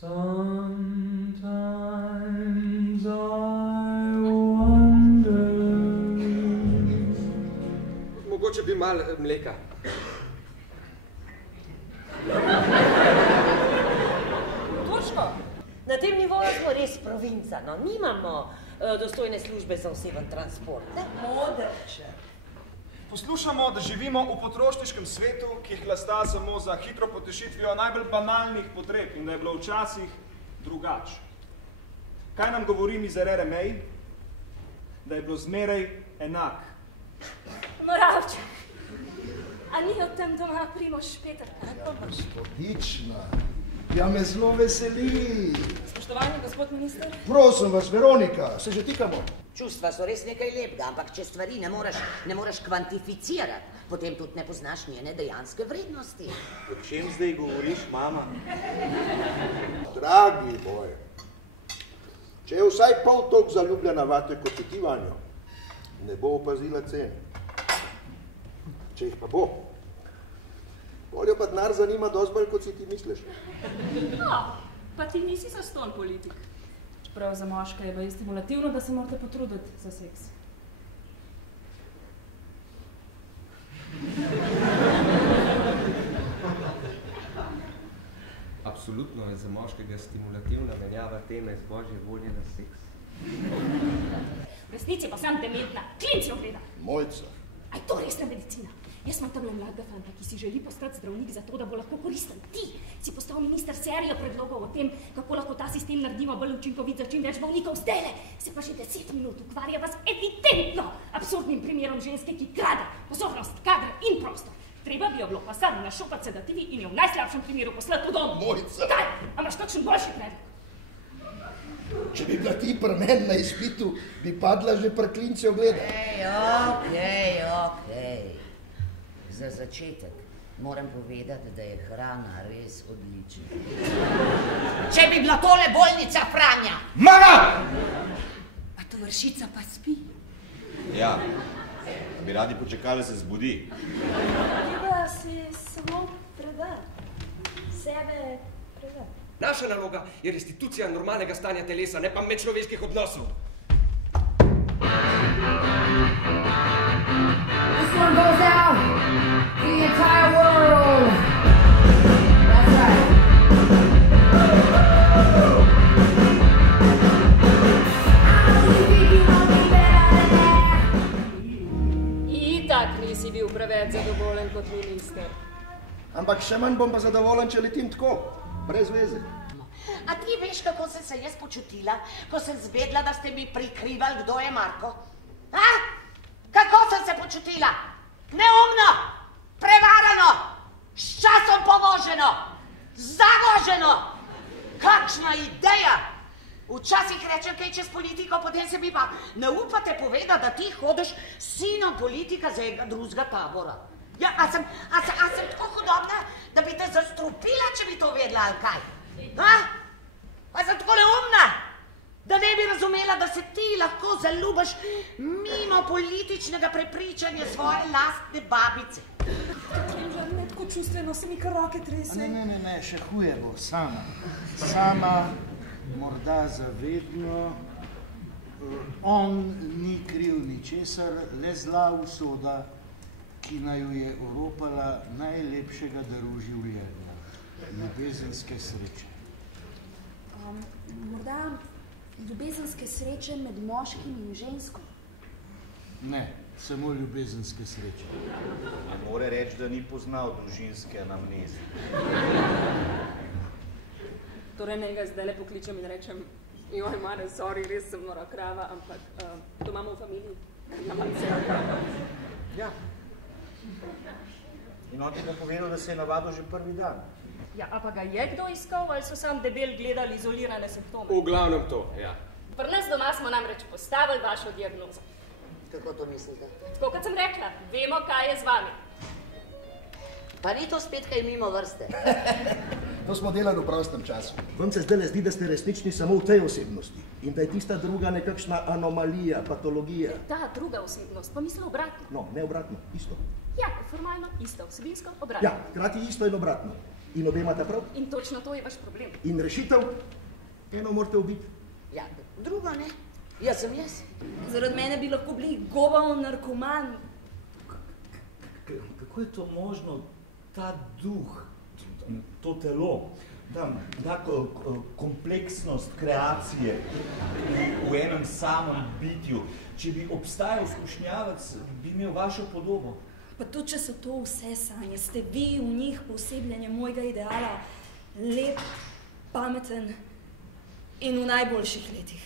Sometimes I wonder. Mogoče bi malo mleka. Turško, na tem nivoju smo res provinca, no. Nimamo dostojne službe za oseben transport, ne? Modreče. Poslušamo, da živimo v potrošniškem svetu, ki hlasta samo za hitro potešitvijo najbolj banalnih potreb in da je bilo včasih drugače. Kaj nam govori Miserere Mei? Da je bilo zmeraj enak. Moravček, a ni o tem doma Primož Peter? Gospodična, ja me zelo veseli. Spoštovani gospod minister. Prosim vas, Veronika, se že tikamo. Čustva so res nekaj lepega, ampak če stvari ne moreš kvantificirati, potem tudi ne poznaš njene dejanske vrednosti. O čem zdaj govoriš, mama? Dragi moj, če je vsaj pol toliko zaljubljena vate kot ti, Vanjo, ne bo opazila cen. Če jih pa bo, bolj jo pa denar zanima dosti bolj, kot si ti misliš. No, pa ti nisi zastonj politik. Čeprav za moška je bolj stimulativno, da se morate potruditi za seks. Absolutno je za moškega stimulativna menjava teme z božje volje na seks. V resnici pa sem dementna. Klinci ogleda. Mojca. Aj to resna medicina. Jaz imam tamle mladega fanta, ki si želi postati zdravnik zato, da bo lahko koristen. Ti si postal minister serijo predlogov o tem, kako lahko ta sistem naredimo bolj učinkovit za čim več bolnikov. Zdajle se pa že 10 minut ukvarja vas evidentno absurdnim primerom ženske, ki krade pozornost, kader in prostor. Treba bi jo bilo pa samo našopati sedativi in jo v najslabšem primeru poslati v dom. Mojca. Kaj? A imaš kakšen boljši predlog? Če bi bila ti pri meni na izpitu, bi padla že pri klinci ogleda. Okej. Za začetek moram povedati, da je hrana res odlična. Če bi bila tole bolnica Franja! Mama! A tovarišica pa spi? Ja, bi radi počakali, se zbudi. Treba si samo predati. Sebe predati. Naša naloga je restitucija normalnega stanja telesa, ne pa medčloveških odnosov. This one goes out to the entire world. That's right. Itak nisi bil preveč zadovoljen kot minister. Ampak še manj bom pa zadovoljen, če letim tako, brez veze. A ti veš, kako sem se jaz počutila, ko sem zvedla, da ste mi prikrivali, kdo je Marko? A? Kako sem se počutila? Neumno, prevarano, s časom povoženo, zavoženo. Kakšna ideja! Včasih rečem kaj čez politiko, potem se mi pa ne upate povedati, da ti hodiš s sinom politika z enega drugega tabora. Ja, a sem tako hudobna, da bi te zastrupila, če bi to vedela, ali kaj? A sem tako neumna, da ne bi razumela, da se ti lahko zaljubiš mimo političnega prepričanja svoje lastne babice. Klemžar, ne tako čustveno, se mi kar roke trese. Ne, še huje bo, sama, morda zavedno, on ni kriv ničesar, le zla usoda, ki naju je oropala najlepšega daru življenja, ljubezenske sreče. Morda ljubezenske sreče med moškim in žensko? Ne, samo ljubezenske sreče. Ne more reči, da ni poznal družinske anamneze. Torej ne ga zdaj le pokličem in rečem, joj, Mare, sorry, res sem nora krava, ampak to imamo v familiji. Ja. In on ti bo povedal, da se je navadil že prvi dan. Ja, a pa ga je kdo iskal, ali so sam debel gledali izolirane simptome? V glavnem to, ja. Pri nas doma smo namreč postavili vašo diagnozo. Kako to mislite? Tako kot sem rekla, vemo, kaj je z vami. Pa ni to spet kaj mimo vrste. To smo delali v prostem času. Vam se zdaj zdi, da ste resnični samo v tej osebnosti in da je tista druga nekakšna anomalija, patologija. Ta druga osebnost pa misli obratno. No, ne obratno, isto. Ja, formalno isto, vsebinsko obratno. Ja, hkrati isto in obratno. In obe imata prav? In točno to je vaš problem. In rešitev? Eno morate ubiti. Ja, drugo ne. Jaz sem jaz. Zaradi mene bi lahko bili goval narkoman. Kako je to možno, ta duh, to telo, ta kompleksnost kreacije v enem samem bitju? Če bi obstajal skušnjavec, bi imel vašo podobo. Pa tudi, če so to vse sanje, ste vi v njih posebljanje mojega ideala, lep, pameten in v najboljših letih.